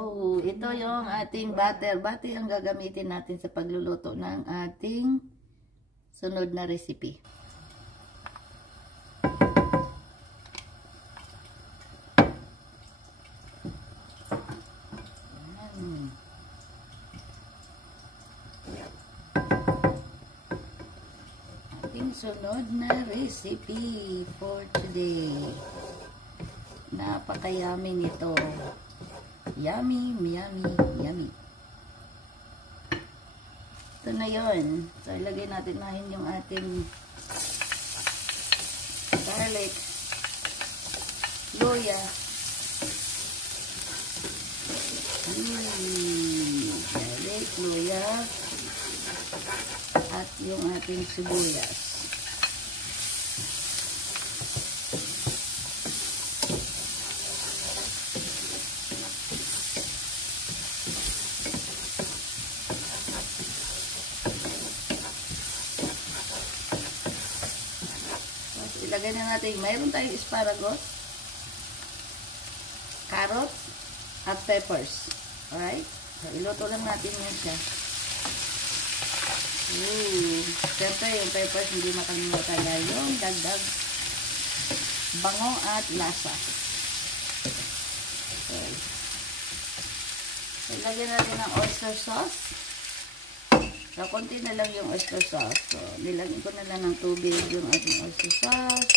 So, ito yung ating butter. Butter ang gagamitin natin sa pagluluto ng ating sunod na recipe. Ating sunod na recipe for today. Napaka-yummy nito. Yummy, yummy, yummy. Ito na yun. So, ilagay natin yung ating garlic, luya, garlic, luya, at yung ating sibuyas. Ilagay na natin, mayroon tayong asparagus, carrots, at peppers. Alright? So, iluto lang natin yan siya. Siyempre, yung peppers hindi makalimutan na yung dagdag bango at lasa. Okay. So, ilagay natin ang oyster sauce. So, konti na lang yung oyster sauce. So, nilagyan ko na lang ng tubig yung ating oyster sauce.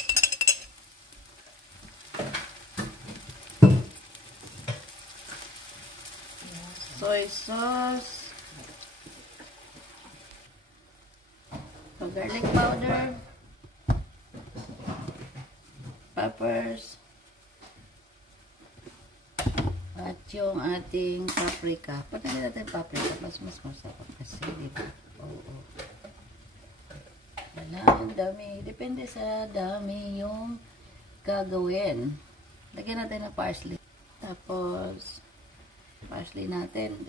Soy sauce. So, garlic powder. Peppers. At yung ating paprika. Pagkain natin paprika, mas masarap kasi, diba? Oo. Ang dami. Depende sa dami yung gagawin. Lagyan natin ng parsley. Tapos, parsley natin.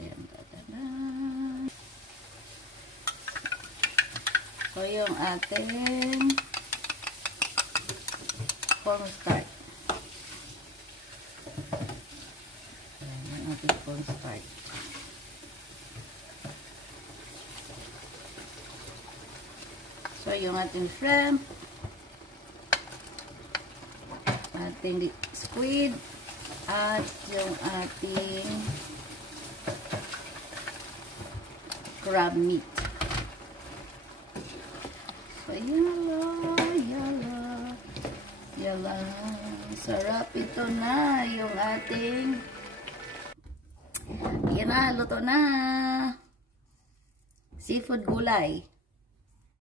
So, yung ating cornstarch. Cornstarch. So, yung ating shrimp, ating squid, at yung ating crab meat. So, yala. Sarap ito na yung ating yan na, luto na. Seafood gulay.